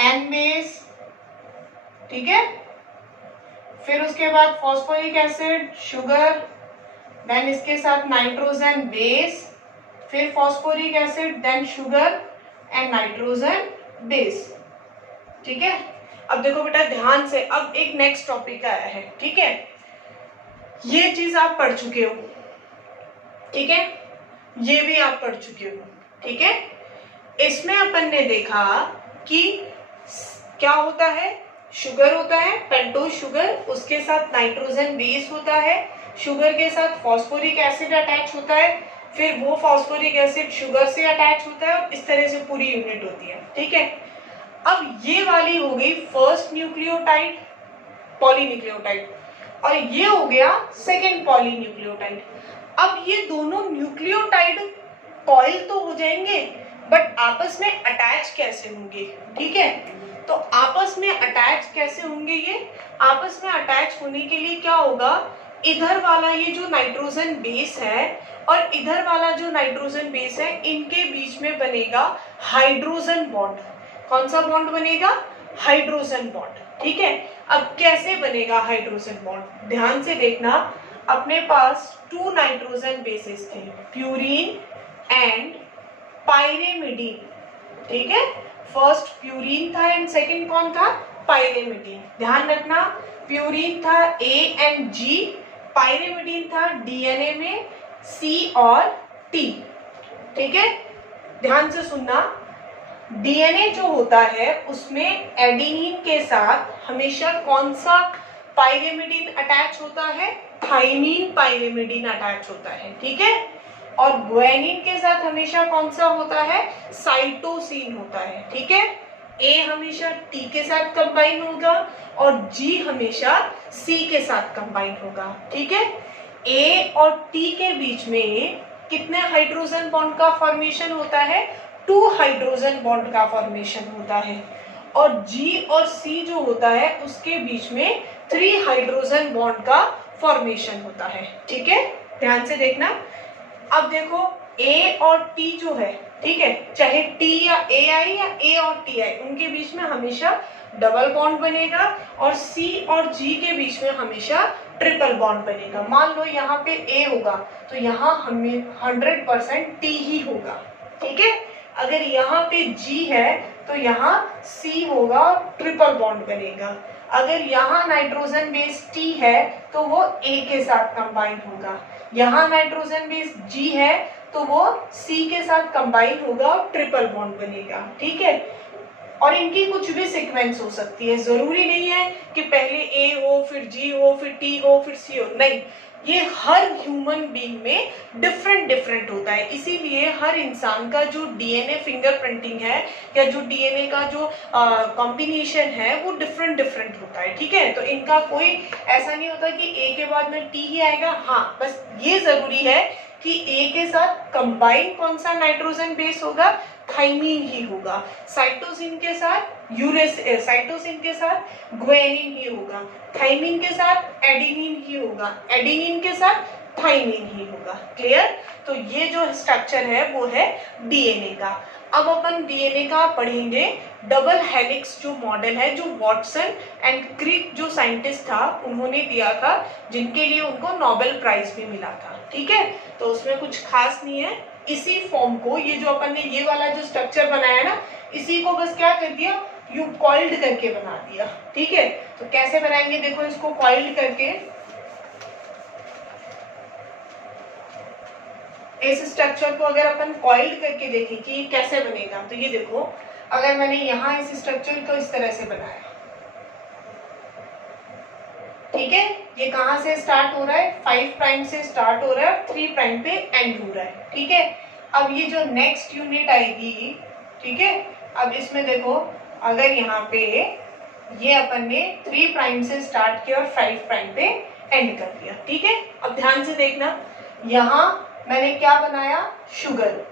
N base. ठीक है, फिर उसके बाद फॉस्फोरिक एसिड, शुगर, देन इसके साथ नाइट्रोजन बेस, फिर phosphoric acid, then sugar and nitrogen base. ठीक है, अब देखो बेटा ध्यान से, अब एक नेक्स्ट टॉपिक आया है। ठीक है, ये चीज आप पढ़ चुके हो। ठीक है, ये भी आप पढ़ चुके हो। ठीक है, इसमें अपन ने देखा कि क्या होता है, शुगर होता है, पेंटोज शुगर, उसके साथ नाइट्रोजन बेस होता है, शुगर के साथ फॉस्फोरिक एसिड अटैच होता है, फिर वो फॉस्फोरिक एसिड शुगर से अटैच होता है, इस तरह से पूरी यूनिट होती है। ठीक है, अब ये वाली हो गई फर्स्ट न्यूक्लियोटाइड, पॉलीन्यूक्लियोटाइड, और ये हो गया सेकेंड पॉलीन्यूक्लियोटाइड। अब ये दोनों न्यूक्लियोटाइड कॉइल तो हो जाएंगे, बट आपस में अटैच कैसे होंगे? ठीक है, तो आपस में अटैच कैसे होंगे? ये आपस में अटैच होने के लिए क्या होगा, इधर वाला ये जो नाइट्रोजन बेस है और इधर वाला जो नाइट्रोजन बेस है, इनके बीच में बनेगा हाइड्रोजन बॉन्ड। कौन सा बॉन्ड बनेगा? Hydrogen bond. ठीक है, अब कैसे बनेगा हाइड्रोजन बॉन्ड? ध्यान से देखना, अपने पास 2 नाइट्रोजन बेसेस थे, प्यूरीन एंड पाइरेमिडीन। ठीक है, फर्स्ट प्यूरीन था एंड सेकंड कौन था? पाइरेमिडीन। ध्यान रखना, प्यूरीन था A एंड G, पाइरेमिडीन था DNA में C और T। ठीक है, ध्यान से सुनना, DNA जो होता है उसमें एडेनिन के साथ हमेशा कौन सा पाइरेमिडीन अटैच होता है? थाइमीन पाइरेमिडीन अटैच होता है। ठीक है, और ग्वानिन के साथ हमेशा कौन सा होता है? साइटोसिन होता है। ठीक है, A हमेशा T के साथ कंबाइन होगा और G हमेशा C के साथ कंबाइन होगा। ठीक है, A और T के बीच में कितने हाइड्रोजन बॉन्ड का फॉर्मेशन होता है? 2 हाइड्रोजन बॉन्ड का फॉर्मेशन होता है, और G और C जो होता है उसके बीच में 3 हाइड्रोजन बॉन्ड का फॉर्मेशन होता है। ठीक है, ध्यान से देखना। अब देखो A और T जो है, ठीक है, चाहे T या AI या A और TI, उनके बीच में हमेशा डबल बॉन्ड बनेगा, और C और G के बीच में हमेशा ट्रिपल बॉन्ड बनेगा। मान लो यहाँ पे A होगा तो यहाँ हमें 100% T ही होगा। ठीक है, अगर यहाँ पे G है तो यहाँ C होगा और ट्रिपल बॉन्ड बनेगा। अगर यहाँ नाइट्रोजन बेस T है तो वो A के साथ कंबाइन होगा, यहाँ नाइट्रोजन बेस G है तो वो C के साथ कंबाइन होगा और ट्रिपल बॉन्ड बनेगा। ठीक है, और इनकी कुछ भी सीक्वेंस हो सकती है, जरूरी नहीं है कि पहले A हो फिर G हो फिर T हो फिर C हो, नहीं, ये हर ह्यूमन बीइंग में डिफरेंट डिफरेंट होता है। इसीलिए हर इंसान का जो DNA फिंगरप्रिंटिंग है या जो DNA का जो कॉम्बिनेशन है वो डिफरेंट डिफरेंट होता है। ठीक है, तो इनका कोई ऐसा नहीं होता कि A के बाद में T ही आएगा। हाँ, बस ये जरूरी है कि A के साथ कंबाइन कौन सा नाइट्रोजन बेस होगा? थाइमीन ही होगा। साइटोसिन के साथ साइटोसिन के साथ ग्वानिन ही होगा, थाइमीन के साथ एडेनिन ही होगा, एडेनिन के साथ थाइमीन ही होगा। क्लियर? तो ये जो स्ट्रक्चर है वो है डीएनए का। अब अपन डीएनए का पढ़ेंगे डबल हेलिक्स जो मॉडल है, जो वॉटसन एंड क्रिक जो साइंटिस्ट था उन्होंने दिया था, जिनके लिए उनको नोबेल प्राइज भी मिला था। ठीक है, तो उसमें कुछ खास नहीं है। इसी फॉर्म को, ये जो अपन ने ये वाला जो स्ट्रक्चर बनाया ना, इसी को बस क्या कर दिया, यू कॉइल्ड करके बना दिया। ठीक है, तो कैसे बनाएंगे देखो इसको कॉइल्ड करके। इस स्ट्रक्चर को अगर अपन कॉइल्ड करके देखें कि कैसे बनेगा, तो ये देखो, अगर मैंने यहाँ इस स्ट्रक्चर को इस तरह से बनाया, ठीक है, ये कहाँ से स्टार्ट हो रहा है? 5 प्राइम से स्टार्ट हो रहा है, 3 प्राइम पे एंड हो रहा है। ठीक है, अब ये जो नेक्स्ट यूनिट आएगी, ठीक है, अब इसमें देखो, अगर यहाँ पे ये अपन ने 3 प्राइम से स्टार्ट किया और 5 प्राइम पे एंड कर दिया। ठीक है, अब ध्यान से देखना, यहाँ मैंने क्या बनाया? शुगर।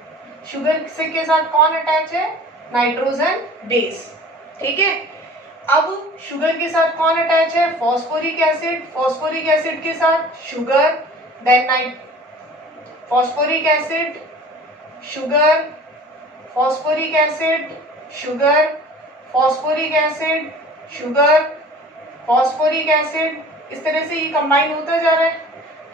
शुगर से के साथ कौन अटैच है? Nitrogen base. ठीक है, अब शुगर के साथ कौन अटैच है? Phosphoric acid. फॉस्फोरिक एसिड के साथ sugar, then phosphoric acid, sugar, phosphoric acid, sugar, phosphoric acid, sugar, phosphoric acid, इस तरह से ये कंबाइन होता जा रहा है।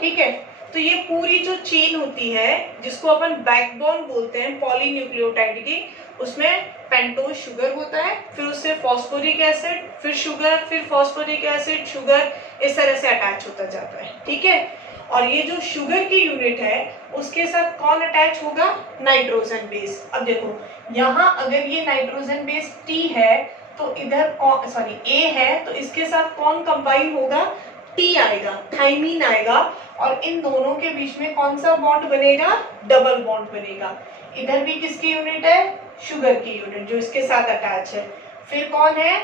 ठीक है, तो ये पूरी जो चेन होती है जिसको अपन बैकबोन बोलते हैं पॉलीन्यूक्लियोटाइड की, उसमें पेंटोज शुगर होता है, फिर उससे फॉस्फोरिक एसिड, फिर शुगर, फिर फॉस्फोरिक एसिड, शुगर, इस तरह से अटैच होता जाता है। ठीक है, और ये जो शुगर की यूनिट है उसके साथ कौन अटैच होगा, नाइट्रोजन बेस। अब देखो यहाँ अगर ये नाइट्रोजन बेस T है तो इधर A है तो इसके साथ कौन कंबाइन होगा, T आएगा, थाइमीन आएगा, और इन दोनों के बीच में कौन सा बॉन्ड बनेगा, डबल बॉन्ड बनेगा। इधर भी किसकी यूनिट है, शुगर की यूनिट जो इसके साथ अटैच है। फिर कौन है,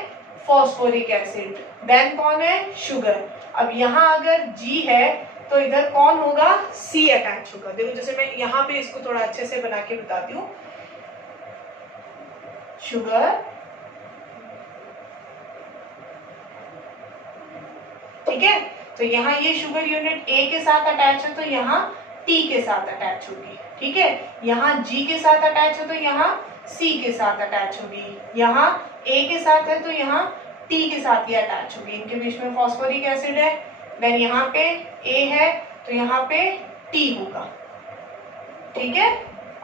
फॉस्फोरिक एसिड, देन कौन है, शुगर। अब यहाँ अगर G है तो इधर कौन होगा, C अटैच होगा। देखो जैसे मैं यहाँ पे इसको थोड़ा अच्छे से बना के बताती हूँ, शुगर, ठीक है। तो यहाँ ये शुगर यूनिट A के साथ अटैच है तो यहाँ T के साथ अटैच होगी, ठीक है। यहाँ G के साथ अटैच है तो यहाँ C के साथ अटैच होगी। यहाँ A के साथ है तो यहाँ T के साथ ही अटैच होगी। इनके बीच में फॉस्फोरिक एसिड है, देन यहाँ पे A है तो यहाँ पे T होगा, ठीक है,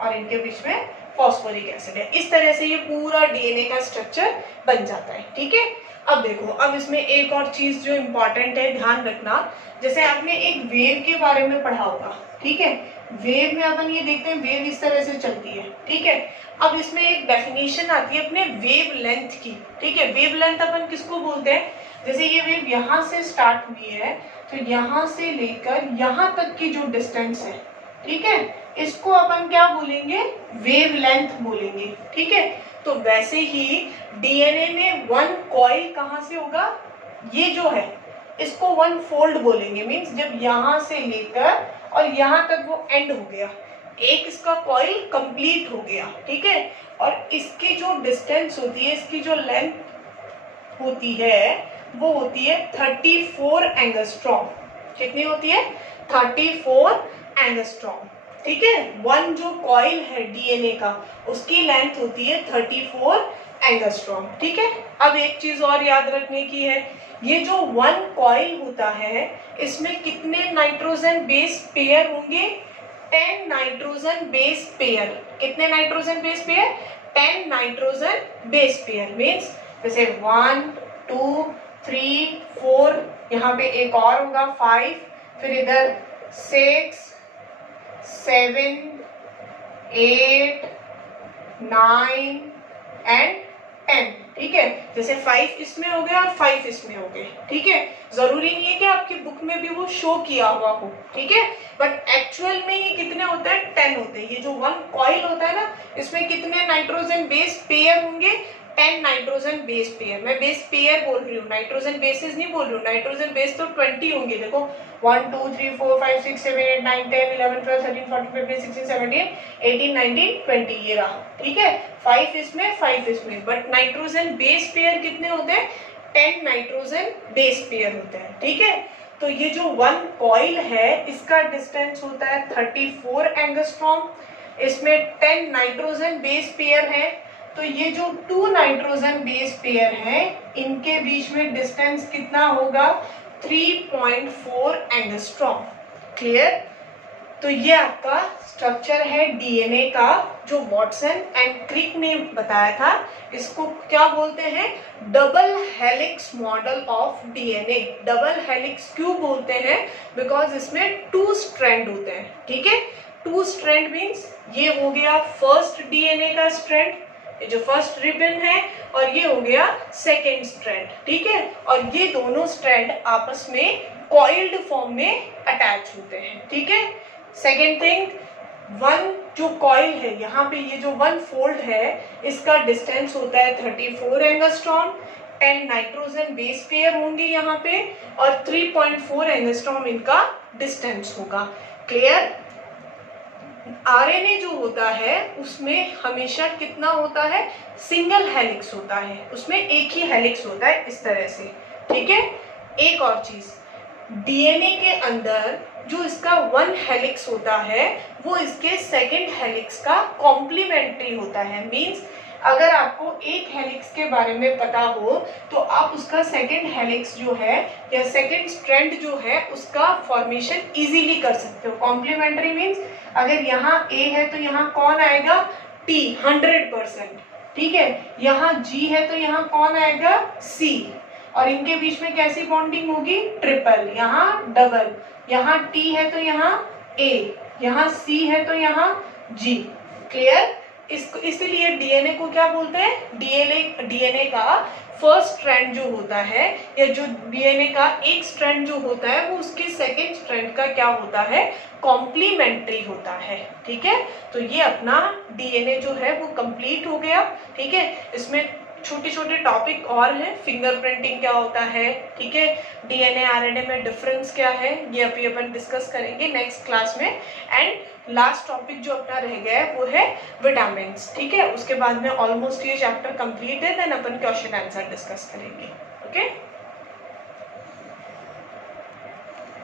और इनके बीच में फॉस्फोरिक एसिड है। इस तरह से ये पूरा डीएनए का स्ट्रक्चर बन जाता है, ठीक है। अब देखो, अब इसमें एक और चीज जो इम्पोर्टेंट है ध्यान रखना, जैसे आपने एक वेव के बारे में पढ़ा होगा, ठीक है। वेव में अपन ये देखते हैं वेव इस तरह से चलती है, ठीक है। अब इसमें एक डेफिनेशन आती है अपने वेव लेंथ की, ठीक है। वेव लेंथ अपन किसको बोलते हैं, जैसे ये वेव यहाँ से स्टार्ट हुई है तो यहाँ से लेकर यहाँ तक की जो डिस्टेंस है, ठीक है, इसको अपन क्या बोलेंगे, वेव लेंथ बोलेंगे, ठीक है। तो वैसे ही डीएनए में वन कॉइल कहाँ से होगा, ये जो है इसको वन फोल्ड बोलेंगे, मींस जब यहाँ से लेकर और यहाँ तक वो एंड हो गया, एक इसका कॉइल कंप्लीट हो गया, ठीक है। और इसकी जो डिस्टेंस होती है, इसकी जो लेंथ होती है वो होती है 34 एंगस्ट्रॉम। कितनी होती है, 34 एंगस्ट्रॉम, ठीक है। वन जो कॉइल है डीएनए का उसकी लेंथ होती है 34 एंगस्ट्रॉम, ठीक है। अब एक चीज और याद रखने की है, ये जो वन कॉइल होता है इसमें कितने नाइट्रोजन बेस पेयर होंगे, 10 नाइट्रोजन बेस पेयर। कितने nitrogen base pair, 10 nitrogen base pair. Means जैसे 1 2 3 4, यहाँ पे एक और होगा 5, फिर इधर 6 7 8 9 एंड 10, ठीक है। जैसे 5 इसमें हो गया और 5 इसमें हो गए, ठीक है। जरूरी नहीं है कि आपकी बुक में भी वो शो किया हुआ हो, ठीक है, बट एक्चुअल में ये कितने होते हैं, 10 होते हैं। ये जो वन कॉइल होता है ना, इसमें कितने नाइट्रोजन बेस पेयर होंगे, 10 नाइट्रोजन बेस पेयर। मैं बेस पेयर बोल रही हूँ, नाइट्रोजन बेसेस नहीं बोल रही हूँ। नाइट्रोजन बेस तो 20 होंगे, देखो 1 2 3 4 5 6 7 8 9 10 11 12 13 14 15 16 17 18 19 20, ये रहा, ठीक है। 5 इसमें 5 इसमें, बट नाइट्रोजन बेस पेयर कितने होते हैं, 10 नाइट्रोजन बेस पेयर होते हैं, ठीक है। तो ये जो वन कॉइल है इसका डिस्टेंस होता है 34 एंगस्ट्रॉम, इसमें 10 नाइट्रोजन बेस पेयर है। तो ये जो 2 नाइट्रोजन बेस पेयर है इनके बीच में डिस्टेंस कितना होगा, 3.4 एंगस्ट्रॉम। क्लियर। तो ये आपका स्ट्रक्चर है डीएनए का जो वॉटसन एंड क्रिक ने बताया था। इसको क्या बोलते हैं, double helix model of DNA. Double helix क्यों बोलते हैं, बिकॉज इसमें 2 स्ट्रैंड होते हैं, ठीक है। 2 स्ट्रैंड मीन्स ये हो गया फर्स्ट डीएनए का स्ट्रैंड, ये जो फर्स्ट रिबन है, और ये हो गया सेकेंड स्ट्रैंड, ठीक है। और ये दोनों स्ट्रैंड आपस में कॉइल्ड फॉर्म में अटैच होते हैं, ठीक है। सेकेंड थिंग, वन जो कॉइल है यहाँ पे, ये जो वन फोल्ड है इसका डिस्टेंस होता है 34 एंगस्ट्रॉम, 10 नाइट्रोजन बेस पेयर होंगे यहाँ पे, और 3.4 एंगस्ट्रॉम इनका डिस्टेंस होगा। क्लियर। आरएनए जो होता है उसमें हमेशा कितना होता है, सिंगल हेलिक्स होता है, उसमें एक ही हेलिक्स होता है इस तरह से, ठीक है। एक और चीज, डीएनए के अंदर जो इसका वन हेलिक्स होता है वो इसके सेकेंड हेलिक्स का कॉम्प्लीमेंट्री होता है। मींस अगर आपको एक हेलिक्स के बारे में पता हो तो आप उसका सेकेंड हेलिक्स जो है या सेकेंड स्ट्रैंड जो है उसका फॉर्मेशन इजीली कर सकते हो। कॉम्प्लीमेंट्री मींस अगर यहाँ ए है तो यहाँ कौन आएगा, टी 100%, ठीक है। यहाँ जी है तो यहाँ कौन आएगा, सी। और इनके बीच में कैसी बॉन्डिंग होगी, ट्रिपल, यहाँ डबल, यहाँ T है तो यहाँ A, यहाँ C है तो यहाँ G। क्लियर? इसलिए डीएनए को क्या बोलते हैं, डीएनए का फर्स्ट स्ट्रैंड जो होता है, या जो डीएनए का एक स्ट्रैंड जो होता है वो उसके सेकेंड स्ट्रैंड का क्या होता है, कॉम्प्लीमेंट्री होता है। ठीक है, तो ये अपना डीएनए जो है वो कंप्लीट हो गया। ठीक है, इसमें छोटे छोटे टॉपिक और हैं, फिंगरप्रिंटिंग क्या होता है, ठीक है, डीएनए आरएनए में डिफरेंस क्या है, ये अभी अपन डिस्कस करेंगे नेक्स्ट क्लास में। एंड लास्ट टॉपिक जो अपना रह गया है वो है विटामिन। ठीक है, उसके बाद में ऑलमोस्ट ये चैप्टर कंप्लीट है, देन अपन क्वेश्चन आंसर डिस्कस करेंगे। ओके।